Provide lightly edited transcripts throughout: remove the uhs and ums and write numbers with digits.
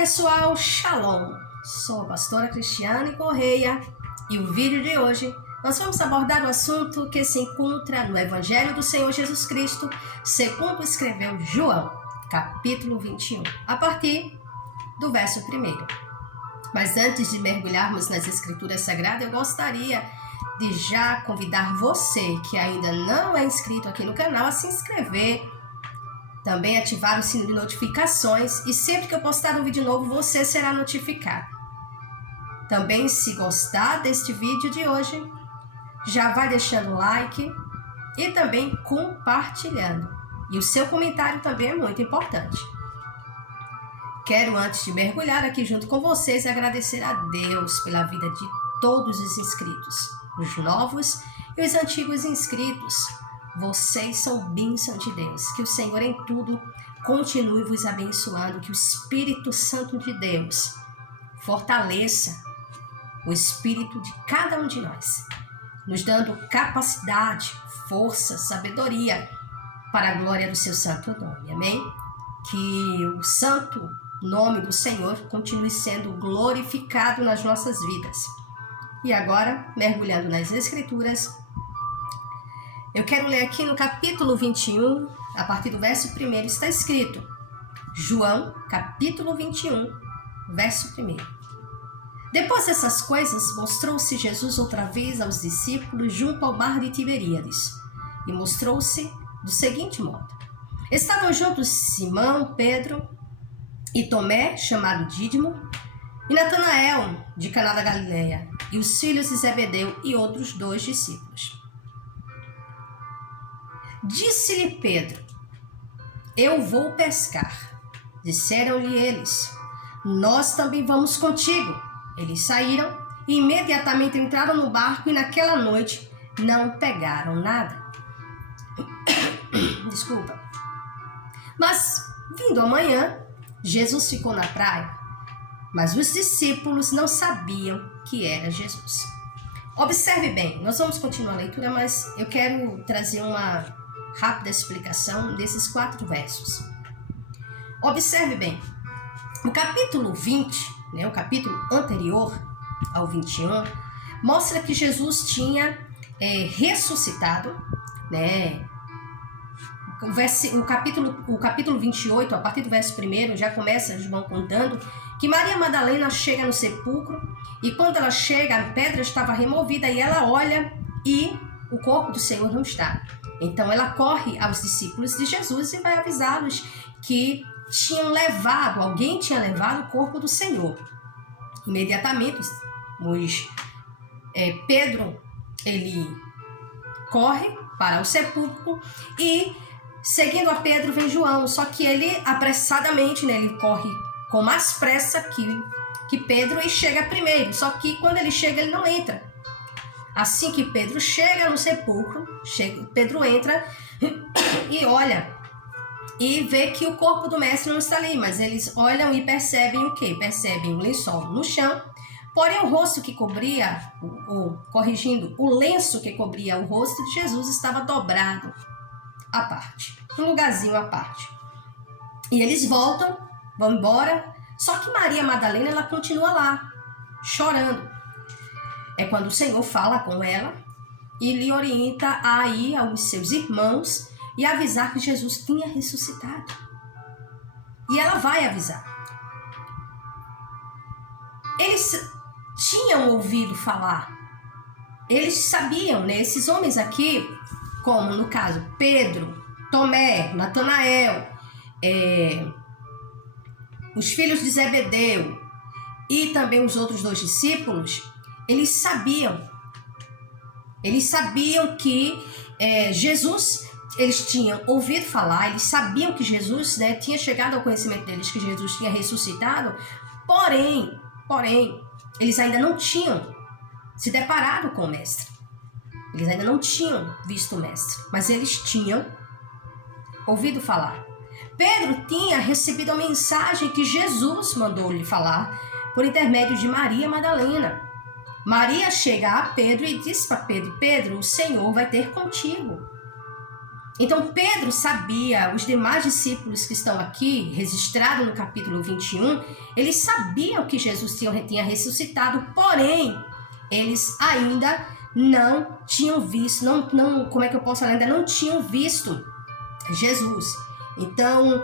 pessoal, Shalom! Sou a pastora Cristiane Correia e o vídeo de hoje nós vamos abordar o assunto que se encontra no Evangelho do Senhor Jesus Cristo, segundo escreveu João, capítulo 21, a partir do verso 1. Mas antes de mergulharmos nas Escrituras Sagradas, eu gostaria de já convidar você que ainda não é inscrito aqui no canal a se inscrever, também ativar o sino de notificações e sempre que eu postar um vídeo novo você será notificado. Também, se gostar deste vídeo de hoje, já vai deixando o like e também compartilhando. E o seu comentário também é muito importante. Quero, antes de mergulhar aqui junto com vocês, agradecer a Deus pela vida de todos os inscritos, os novos e os antigos inscritos. Vocês são bênção de Deus. Que o Senhor em tudo continue vos abençoando. Que o Espírito Santo de Deus fortaleça o espírito de cada um de nós, nos dando capacidade, força, sabedoria para a glória do seu santo nome. Amém? Que o santo nome do Senhor continue sendo glorificado nas nossas vidas. E agora, mergulhando nas Escrituras, eu quero ler aqui no capítulo 21, a partir do verso 1, está escrito, João, capítulo 21, verso 1. Depois dessas coisas, mostrou-se Jesus outra vez aos discípulos junto ao mar de Tiberíades, e mostrou-se do seguinte modo. Estavam juntos Simão, Pedro e Tomé, chamado Dídimo, e Natanael, de Caná da Galileia, e os filhos de Zebedeu e outros 2 discípulos. Disse-lhe Pedro, eu vou pescar. Disseram-lhe eles, nós também vamos contigo. Eles saíram e imediatamente entraram no barco e naquela noite não pegaram nada. Desculpa. Mas, vindo amanhã, Jesus ficou na praia, mas os discípulos não sabiam que era Jesus. Observe bem, nós vamos continuar a leitura, mas eu quero trazer uma rápida explicação desses 4 versos. Observe bem, o capítulo 20, o capítulo anterior ao 21, mostra que Jesus tinha ressuscitado, o capítulo 28, a partir do verso 1, já começa João contando que Maria Madalena chega no sepulcro e quando ela chega, a pedra estava removida e ela olha e o corpo do Senhor não está. Então ela corre aos discípulos de Jesus e vai avisá-los que alguém tinha levado o corpo do Senhor. Imediatamente, Pedro, ele corre para o sepulcro e, seguindo a Pedro, vem João. Só que ele, apressadamente, ele corre com mais pressa que Pedro e chega primeiro. Só que quando ele chega, ele não entra. Assim que Pedro chega no sepulcro, Pedro entra e olha e vê que o corpo do mestre não está ali, mas eles olham e percebem o quê? Percebem um lençol no chão, porém o rosto que cobria, o lenço que cobria o rosto de Jesus estava dobrado à parte, um lugarzinho à parte. E eles vão embora, só que Maria Madalena, ela continua lá, chorando. É quando o Senhor fala com ela e lhe orienta a ir aos seus irmãos e avisar que Jesus tinha ressuscitado. E ela vai avisar. Eles tinham ouvido falar. Eles sabiam, esses homens aqui, como no caso Pedro, Tomé, Natanael, os filhos de Zebedeu e também os outros 2 discípulos, eles sabiam que Jesus, eles tinham ouvido falar, eles sabiam que Jesus, tinha chegado ao conhecimento deles, que Jesus tinha ressuscitado, porém, eles ainda não tinham se deparado com o Mestre. Eles ainda não tinham visto o Mestre, mas eles tinham ouvido falar. Pedro tinha recebido a mensagem que Jesus mandou-lhe falar por intermédio de Maria Madalena. Maria chega a Pedro e diz para Pedro, Pedro, o Senhor vai ter contigo. Então Pedro sabia, os demais discípulos que estão aqui, registrados no capítulo 21, eles sabiam que Jesus tinha ressuscitado, porém, eles ainda não tinham visto, como é que eu posso falar? Ainda não tinham visto Jesus. Então,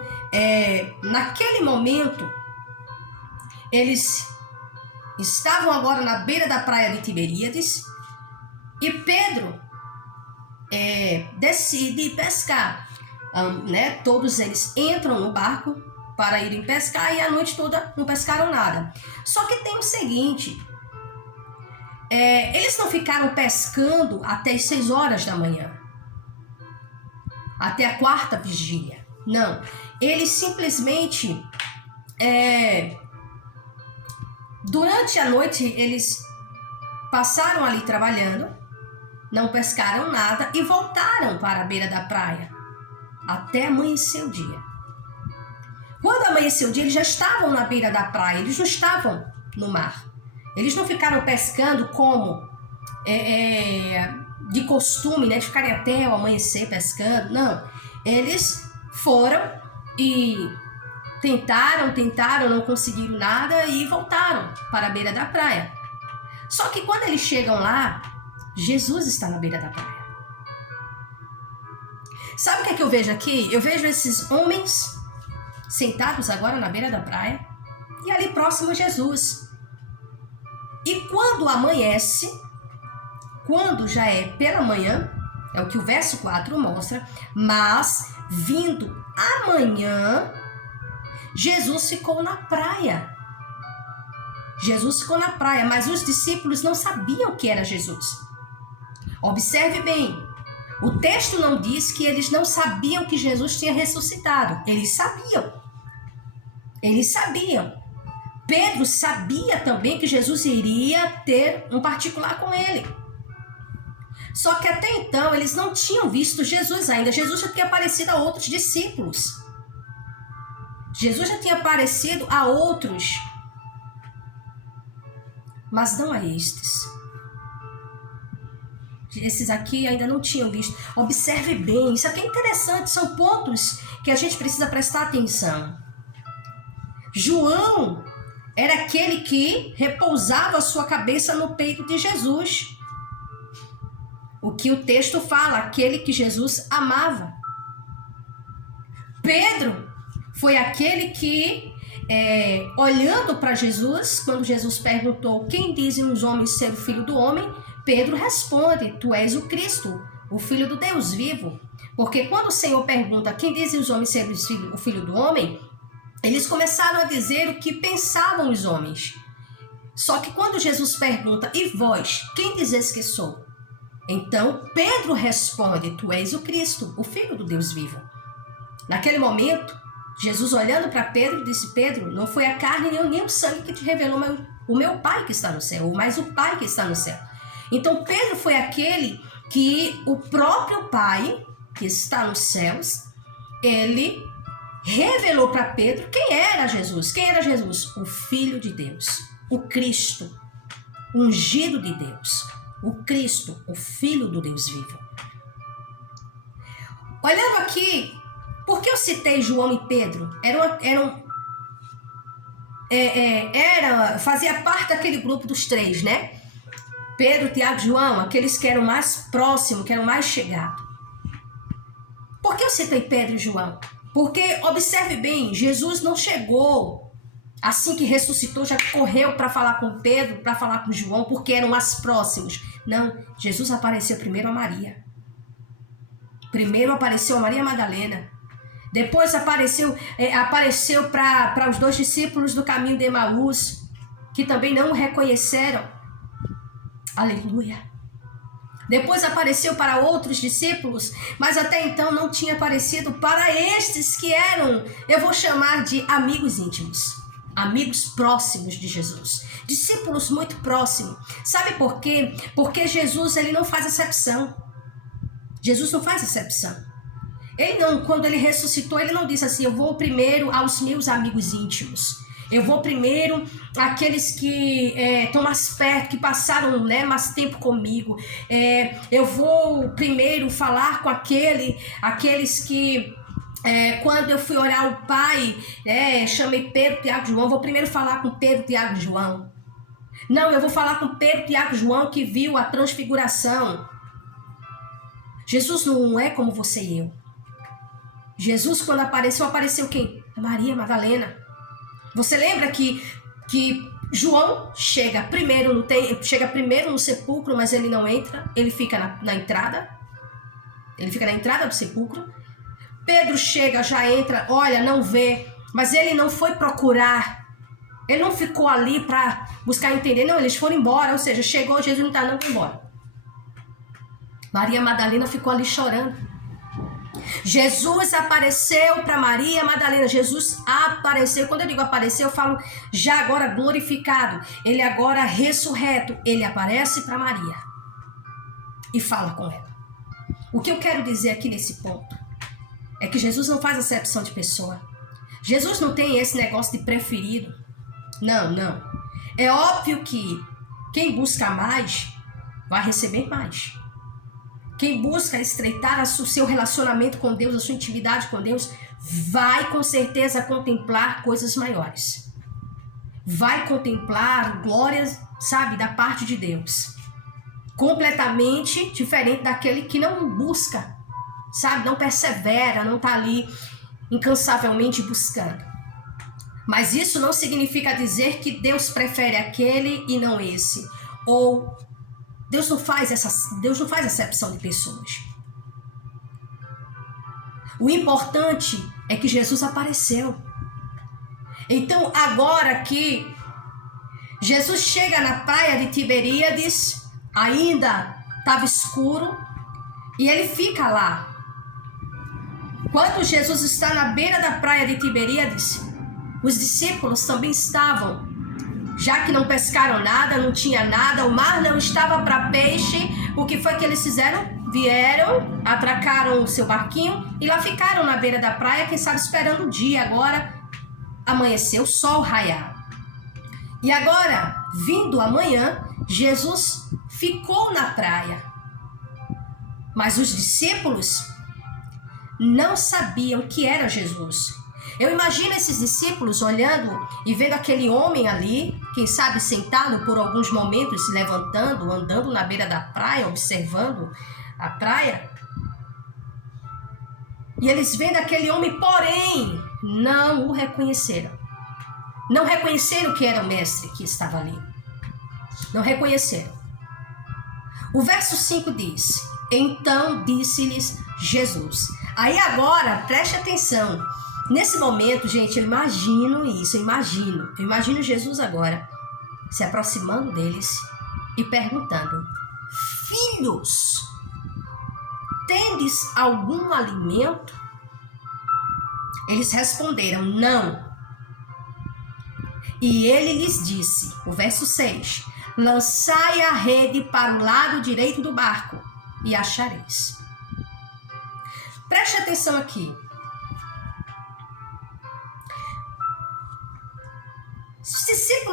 naquele momento, eles estavam agora na beira da praia de Tiberíades e Pedro decide pescar. Né? Todos eles entram no barco para irem pescar e a noite toda não pescaram nada. Só que tem o seguinte, eles não ficaram pescando até as 6 horas da manhã, até a 4ª vigília. Não, eles simplesmente, durante a noite, eles passaram ali trabalhando, não pescaram nada e voltaram para a beira da praia, até amanhecer o dia. Quando amanheceu o dia, eles já estavam na beira da praia, eles não estavam no mar. Eles não ficaram pescando como de costume, né, de ficarem até o amanhecer pescando, não. Eles foram e tentaram, não conseguiram nada e voltaram para a beira da praia. Só que quando eles chegam lá, Jesus está na beira da praia. Sabe o que é que eu vejo aqui? Eu vejo esses homens sentados agora na beira da praia e ali próximo a Jesus. E quando amanhece, quando já é pela manhã, é o que o verso 4 mostra, mas vindo amanhã, Jesus ficou na praia. Jesus ficou na praia, mas os discípulos não sabiam que era Jesus. Observe bem, o texto não diz que eles não sabiam que Jesus tinha ressuscitado. Eles sabiam. Eles sabiam. Pedro sabia também que Jesus iria ter um particular com ele. Só que até então eles não tinham visto Jesus ainda. Jesus já tinha aparecido a outros discípulos. Jesus já tinha aparecido a outros, mas não a estes. Esses aqui ainda não tinham visto. Observe bem, isso aqui é interessante, são pontos que a gente precisa prestar atenção. João era aquele que repousava a sua cabeça no peito de Jesus. O que o texto fala, aquele que Jesus amava. Pedro foi aquele que, olhando para Jesus, quando Jesus perguntou: quem dizem os homens ser o filho do homem? Pedro responde: tu és o Cristo, o Filho do Deus vivo. Porque quando o Senhor pergunta quem dizem os homens ser o Filho do homem, eles começaram a dizer o que pensavam os homens. Só que quando Jesus pergunta: e vós, quem dizes que sou? Então Pedro responde: tu és o Cristo, o Filho do Deus vivo. Naquele momento, Jesus olhando para Pedro disse: Pedro, não foi a carne nem o sangue que te revelou o meu Pai que está no céu, mas o Pai que está no céu. Então Pedro foi aquele que o próprio Pai, que está nos céus, ele revelou para Pedro quem era Jesus. Quem era Jesus? O Filho de Deus, o Cristo, ungido de Deus, o Cristo, o Filho do Deus vivo. Olhando aqui, por que eu citei João e Pedro? Fazia parte daquele grupo dos 3, né? Pedro, Tiago e João, aqueles que eram mais próximos, que eram mais chegados. Por que eu citei Pedro e João? Porque, observe bem, Jesus não chegou assim que ressuscitou, já correu para falar com Pedro, para falar com João, porque eram mais próximos. Não, Jesus apareceu primeiro a Maria. Primeiro apareceu a Maria Madalena. Depois apareceu para os 2 discípulos do caminho de Emaús, que também não o reconheceram. Aleluia. Depois apareceu para outros discípulos, mas até então não tinha aparecido para estes que eram, eu vou chamar de amigos íntimos, amigos próximos de Jesus, discípulos muito próximos. Sabe por quê? Porque Jesus, ele não faz acepção. Jesus não faz acepção. Ele não, quando ele ressuscitou, ele não disse assim: eu vou primeiro aos meus amigos íntimos. Eu vou primeiro àqueles que estão mais perto, que passaram, né, mais tempo comigo. Eu vou primeiro falar com aqueles que... quando eu fui orar ao Pai, chamei Pedro, Tiago e João. Vou primeiro falar com Pedro, Tiago e João. Não, eu vou falar com Pedro, Tiago e João que viu a transfiguração. Jesus não é como você e eu. Jesus, quando apareceu quem? A Maria Madalena. Você lembra que João chega primeiro no sepulcro, mas ele não entra, ele fica na entrada. Ele fica na entrada do sepulcro. Pedro chega, já entra, olha, não vê, mas ele não foi procurar. Ele não ficou ali para buscar entender, não, eles foram embora, ou seja, chegou, Jesus não está, não, foi embora. Maria Madalena ficou ali chorando. Jesus apareceu para Maria Madalena. Jesus apareceu. Quando eu digo apareceu, eu falo já agora glorificado. Ele agora ressurreto. Ele aparece para Maria e fala com ela. O que eu quero dizer aqui nesse ponto é que Jesus não faz acepção de pessoa. Jesus não tem esse negócio de preferido. Não. É óbvio que quem busca mais vai receber mais. Quem busca estreitar o seu relacionamento com Deus, a sua intimidade com Deus, vai com certeza contemplar coisas maiores. Vai contemplar glórias, sabe, da parte de Deus. Completamente diferente daquele que não busca, sabe, não persevera, não está ali incansavelmente buscando. Mas isso não significa dizer que Deus prefere aquele e não esse. Ou Deus não faz acepção de pessoas. O importante é que Jesus apareceu. Então, agora que Jesus chega na praia de Tiberíades, ainda estava escuro, e ele fica lá. Quando Jesus está na beira da praia de Tiberíades, os discípulos também estavam. Já que não pescaram nada, não tinha nada, o mar não estava para peixe, o que foi que eles fizeram? Vieram, atracaram o seu barquinho e lá ficaram na beira da praia, quem sabe esperando o dia. Agora amanheceu, o sol raiar. E agora, vindo amanhã, Jesus ficou na praia. Mas os discípulos não sabiam que era Jesus. Eu imagino esses discípulos olhando e vendo aquele homem ali, quem sabe sentado por alguns momentos, se levantando, andando na beira da praia, observando a praia. E eles vendo aquele homem, porém, não o reconheceram. Não reconheceram que era o mestre que estava ali. Não reconheceram. O verso 5 diz: então disse-lhes Jesus. Aí agora, preste atenção. Nesse momento, gente, eu imagino isso, eu imagino Jesus agora se aproximando deles e perguntando: filhos, tendes algum alimento? Eles responderam: não. E ele lhes disse, o verso 6, lançai a rede para o lado direito do barco e achareis. Preste atenção aqui.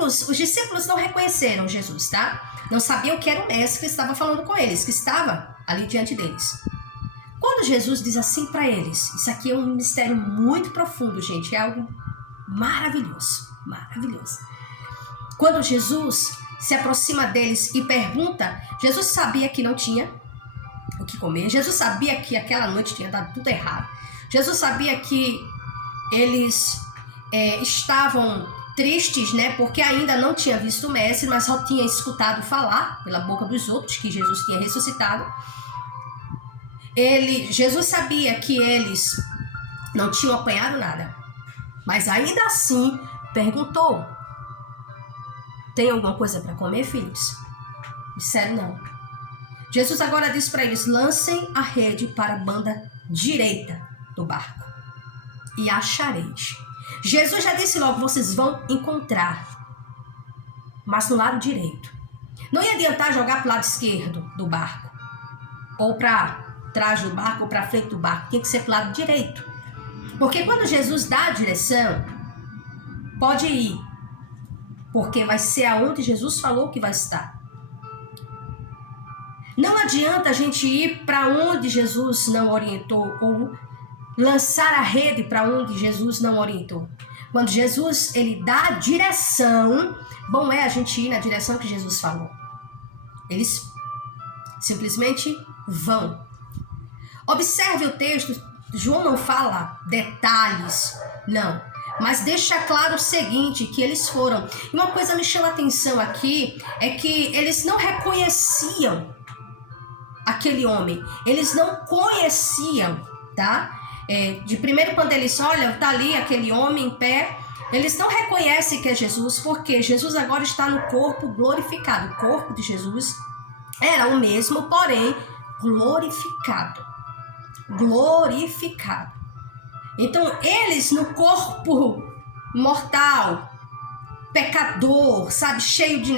Os discípulos não reconheceram Jesus, tá? Não sabiam que era o mestre que estava falando com eles, que estava ali diante deles. Quando Jesus diz assim para eles, isso aqui é um mistério muito profundo, gente, é algo maravilhoso. Quando Jesus se aproxima deles e pergunta, Jesus sabia que não tinha o que comer, Jesus sabia que aquela noite tinha dado tudo errado, Jesus sabia que eles estavam tristes, né? Porque ainda não tinha visto o mestre, mas só tinha escutado falar pela boca dos outros que Jesus tinha ressuscitado. Jesus sabia que eles não tinham apanhado nada, mas ainda assim perguntou: tem alguma coisa para comer, filhos? Disseram não. Jesus agora diz para eles: lancem a rede para a banda direita do barco e achareis. Jesus já disse logo: vocês vão encontrar, mas no lado direito. Não ia adiantar jogar para o lado esquerdo do barco, ou para trás do barco, ou para frente do barco. Tinha que ser para o lado direito. Porque quando Jesus dá a direção, pode ir, porque vai ser aonde Jesus falou que vai estar. Não adianta a gente ir para onde Jesus não orientou ou lançar a rede para onde Jesus não orientou. Quando Jesus ele dá a direção, bom é a gente ir na direção que Jesus falou. Eles simplesmente vão. Observe o texto, João não fala detalhes, não. Mas deixa claro o seguinte, que eles foram. E uma coisa me chama a atenção aqui, é que eles não reconheciam aquele homem. Eles não conheciam, tá? De primeiro, quando eles olham, tá ali aquele homem em pé, eles não reconhecem que é Jesus, porque Jesus agora está no corpo glorificado. O corpo de Jesus era o mesmo, porém glorificado. Glorificado. Então, eles no corpo mortal, pecador, sabe, cheio de,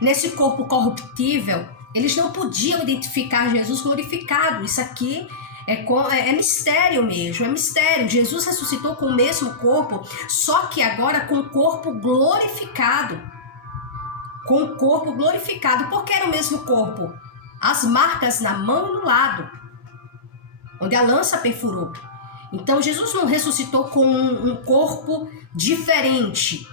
nesse corpo corruptível, eles não podiam identificar Jesus glorificado. Isso aqui é mistério mesmo, é mistério. Jesus ressuscitou com o mesmo corpo, só que agora com o corpo glorificado. Com o corpo glorificado. Por que era o mesmo corpo? As marcas na mão e no lado, onde a lança perfurou. Então Jesus não ressuscitou com um corpo diferente,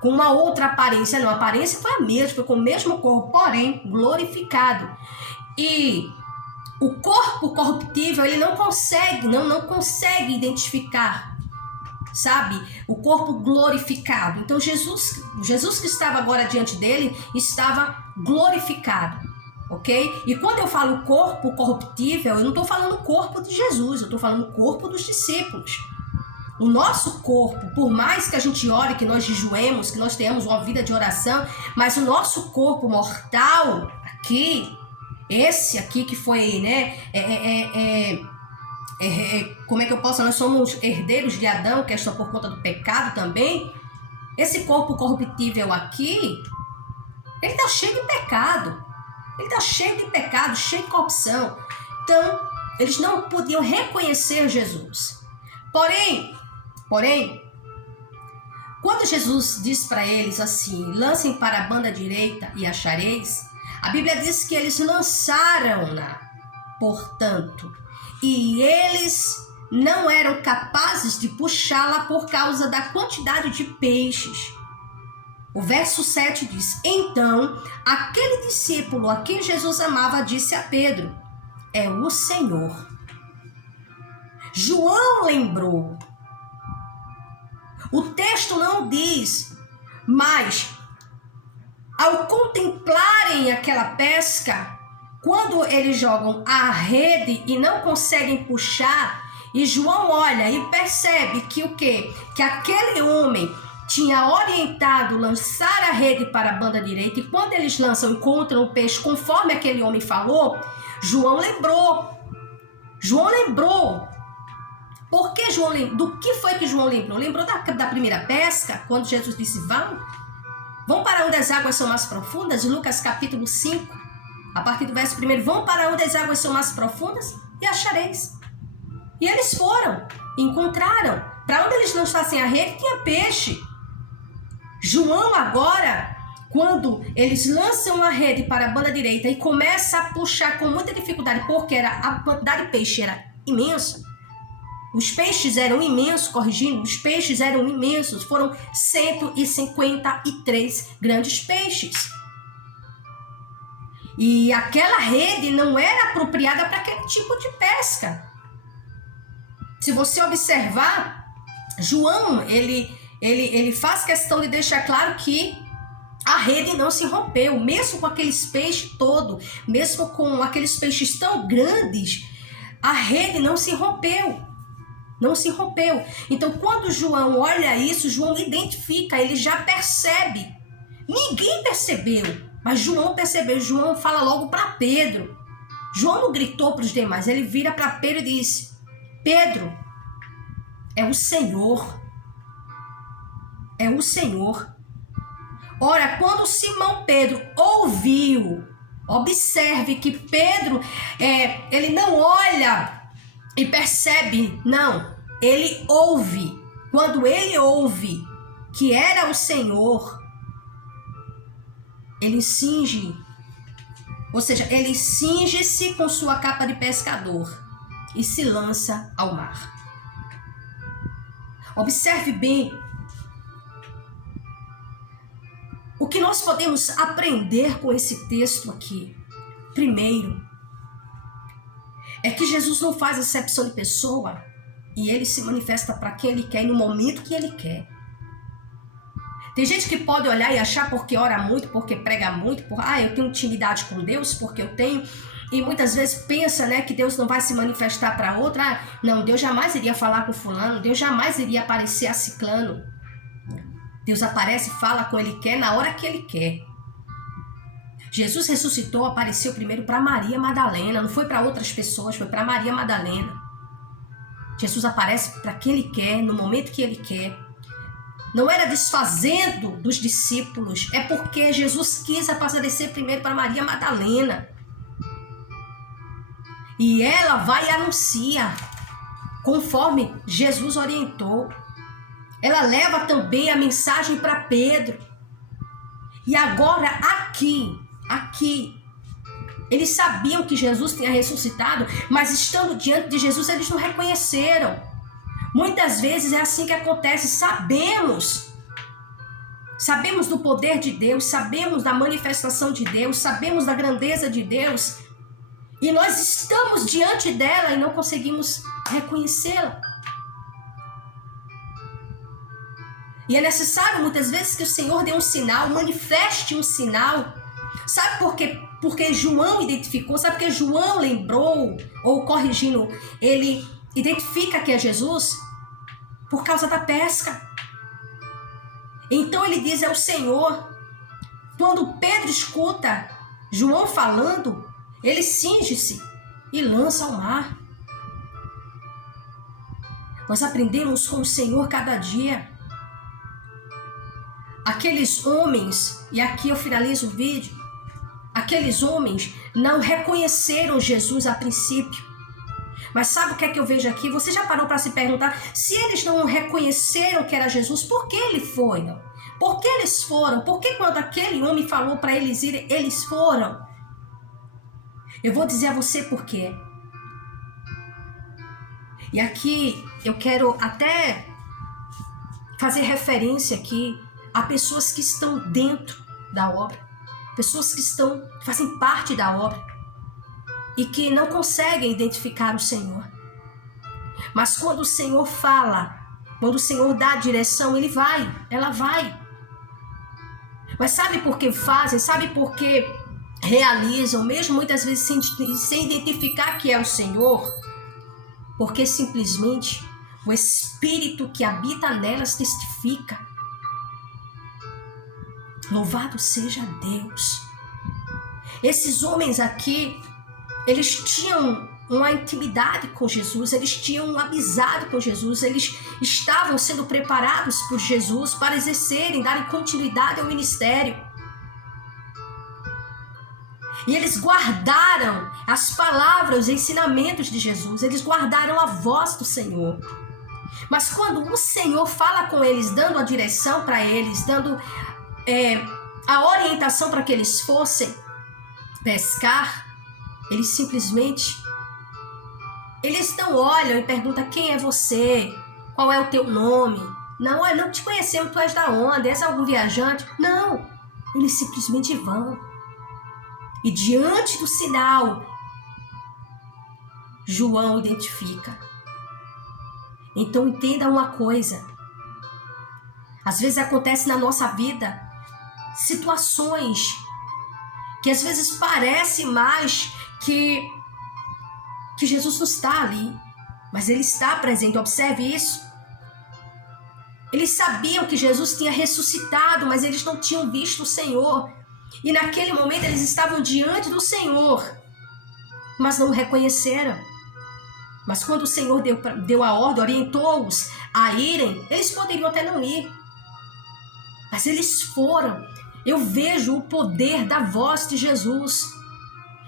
com uma outra aparência, não. A aparência foi a mesma, foi com o mesmo corpo, porém glorificado. E o corpo corruptível, ele não consegue identificar, sabe? O corpo glorificado. Então Jesus que estava agora diante dele, estava glorificado. Ok? E quando eu falo corpo corruptível, eu não estou falando o corpo de Jesus, eu estou falando o corpo dos discípulos. O nosso corpo, por mais que a gente ore, que nós jejuemos, que nós tenhamos uma vida de oração, mas o nosso corpo mortal aqui, esse aqui que foi, como é que eu posso? Nós somos herdeiros de Adão, que é só por conta do pecado também. Esse corpo corruptível aqui, ele está cheio de pecado. Ele está cheio de pecado, cheio de corrupção. Então, eles não podiam reconhecer Jesus. Porém, quando Jesus diz para eles assim, lancem para a banda direita e achareis, a Bíblia diz que eles lançaram-na, portanto, e eles não eram capazes de puxá-la por causa da quantidade de peixes. O verso 7 diz, então, aquele discípulo a quem Jesus amava disse a Pedro, é o Senhor. João lembrou. O texto não diz, mas ao contemplarem aquela pesca, quando eles jogam a rede e não conseguem puxar, e João olha e percebe que o quê? Que aquele homem tinha orientado lançar a rede para a banda direita, e quando eles lançam, encontram o peixe conforme aquele homem falou, João lembrou. Por que João lembrou? Do que foi que João lembrou? Lembrou da primeira pesca, quando Jesus disse, vão para onde as águas são mais profundas, Lucas capítulo 5, a partir do verso 1, vão para onde as águas são mais profundas e achareis. E eles foram, encontraram. Para onde eles lançassem a rede, tinha peixe. João agora, quando eles lançam a rede para a banda direita e começa a puxar com muita dificuldade, porque a quantidade de peixe era imensa, os peixes eram imensos, os peixes eram imensos, foram 153 grandes peixes. E aquela rede não era apropriada para aquele tipo de pesca. Se você observar, João, ele faz questão de deixar claro que a rede não se rompeu, mesmo com aqueles peixes todos, mesmo com aqueles peixes tão grandes, a rede não se rompeu. Não se rompeu. Então, quando João olha isso, João identifica, ele já percebe. Ninguém percebeu, mas João percebeu. João fala logo para Pedro. João não gritou para os demais, ele vira para Pedro e diz, Pedro, é o Senhor. É o Senhor. Ora, quando Simão Pedro ouviu, observe que Pedro, ele não olha e percebe, não, ele ouve. Quando ele ouve, que era o Senhor, ele cinge, ou seja, ele cinge-se com sua capa de pescador e se lança ao mar. Observe bem o que nós podemos aprender com esse texto aqui. Primeiro, é que Jesus não faz acepção de pessoa e ele se manifesta para quem ele quer e no momento que ele quer. Tem gente que pode olhar e achar porque ora muito, porque prega muito, eu tenho intimidade com Deus, porque eu tenho, e muitas vezes pensa, né, que Deus não vai se manifestar para outra. Não, Deus jamais iria falar com fulano, Deus jamais iria aparecer a ciclano. Deus aparece e fala com ele quer na hora que ele quer. Jesus ressuscitou, apareceu primeiro para Maria Madalena, não foi para outras pessoas, foi para Maria Madalena. Jesus aparece para quem ele quer, no momento que ele quer. Não era desfazendo dos discípulos, é porque Jesus quis aparecer primeiro para Maria Madalena. E ela vai e anuncia, conforme Jesus orientou. Ela leva também a mensagem para Pedro. E agora aqui, eles sabiam que Jesus tinha ressuscitado, mas estando diante de Jesus, eles não reconheceram. Muitas vezes é assim que acontece. Sabemos do poder de Deus, sabemos da manifestação de Deus, sabemos da grandeza de Deus, e nós estamos diante dela e não conseguimos reconhecê-la. E é necessário muitas vezes que o Senhor dê um sinal, manifeste um sinal. Sabe por quê? Porque João identificou, sabe porque João lembrou, ou corrigindo, ele identifica que é Jesus por causa da pesca. Então ele diz, é o Senhor. Quando Pedro escuta João falando, ele cinge-se e lança ao mar. Nós aprendemos com o Senhor cada dia. Aqueles homens, e aqui eu finalizo o vídeo, aqueles homens não reconheceram Jesus a princípio. Mas sabe o que é que eu vejo aqui? Você já parou para se perguntar, se eles não reconheceram que era Jesus, por que ele foi? Não? Por que eles foram? Por que quando aquele homem falou para eles irem, eles foram? Eu vou dizer a você por quê. E aqui eu quero até fazer referência aqui a pessoas que estão dentro da obra, pessoas que fazem parte da obra e que não conseguem identificar o Senhor. Mas quando o Senhor fala, quando o Senhor dá a direção, ela vai. Mas sabe por que fazem? Sabe por que realizam, mesmo muitas vezes sem identificar que é o Senhor? Porque simplesmente o Espírito que habita nelas testifica. Louvado seja Deus. Esses homens aqui, eles tinham uma intimidade com Jesus, eles tinham um amizade com Jesus, eles estavam sendo preparados por Jesus para exercerem, darem continuidade ao ministério. E eles guardaram as palavras, os ensinamentos de Jesus, eles guardaram a voz do Senhor. Mas quando o Senhor fala com eles, dando a direção para eles, dando a orientação para que eles fossem pescar, eles simplesmente, eles não olham e perguntam, quem é você? Qual é o teu nome? Não te conhecemos, tu és da onde? És algum viajante? Não, eles simplesmente vão. E diante do sinal, João identifica. Então entenda uma coisa, às vezes acontece na nossa vida situações que às vezes parece mais que Jesus não está ali, mas ele está presente. Observe isso. Eles sabiam que Jesus tinha ressuscitado, mas eles não tinham visto o Senhor. E naquele momento eles estavam diante do Senhor, mas não o reconheceram. Mas quando o Senhor deu a ordem, orientou-os a irem, eles poderiam até não ir. Mas eles foram. Eu vejo o poder da voz de Jesus.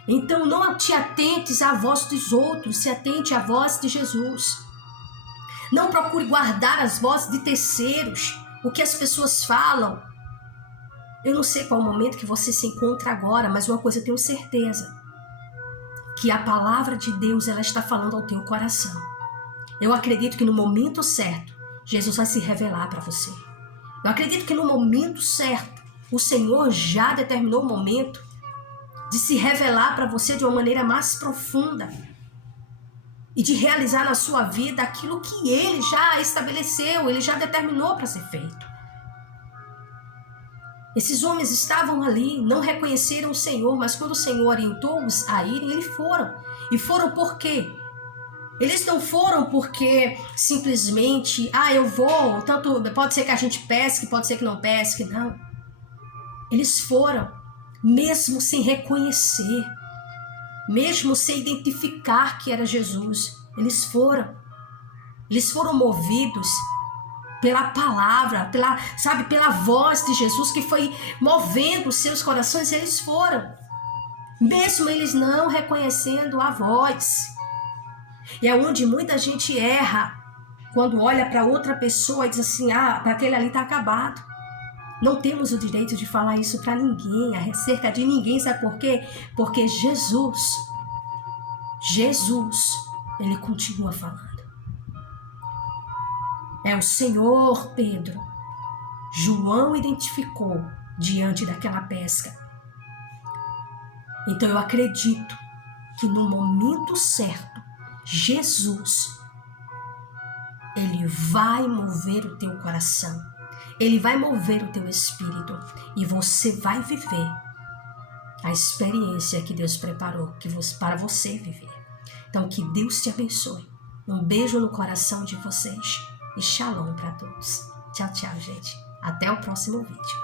Então não te atentes à voz dos outros, se atente à voz de Jesus. Não procure guardar as vozes de terceiros. o que as pessoas falam. Eu não sei qual o momento que você se encontra agora, mas uma coisa eu tenho certeza, que a palavra de Deus, ela está falando ao teu coração. Eu acredito que no momento certo, Jesus vai se revelar para você. Eu acredito que no momento certo, o Senhor já determinou o momento de se revelar para você de uma maneira mais profunda e de realizar na sua vida aquilo que Ele já estabeleceu, Ele já determinou para ser feito. Esses homens estavam ali, não reconheceram o Senhor, mas quando o Senhor orientou-os a irem, eles foram. E foram por quê? Eles não foram porque simplesmente, eu vou, tanto pode ser que a gente pesque, pode ser que não pesque, não. Eles foram, mesmo sem reconhecer, mesmo sem identificar que era Jesus. Eles foram movidos pela palavra, pela voz de Jesus que foi movendo os seus corações. Eles foram, mesmo eles não reconhecendo a voz. E é onde muita gente erra quando olha para outra pessoa e diz assim, para aquele ali está acabado. Não temos o direito de falar isso para ninguém, acerca de ninguém. Sabe por quê? Porque Jesus, Ele continua falando. É o Senhor, Pedro. João identificou diante daquela pesca. Então eu acredito que no momento certo, Jesus, Ele vai mover o teu coração. Ele vai mover o teu espírito. E você vai viver a experiência que Deus preparou para você viver. Então que Deus te abençoe. Um beijo no coração de vocês. E shalom para todos. Tchau, tchau, gente. Até o próximo vídeo.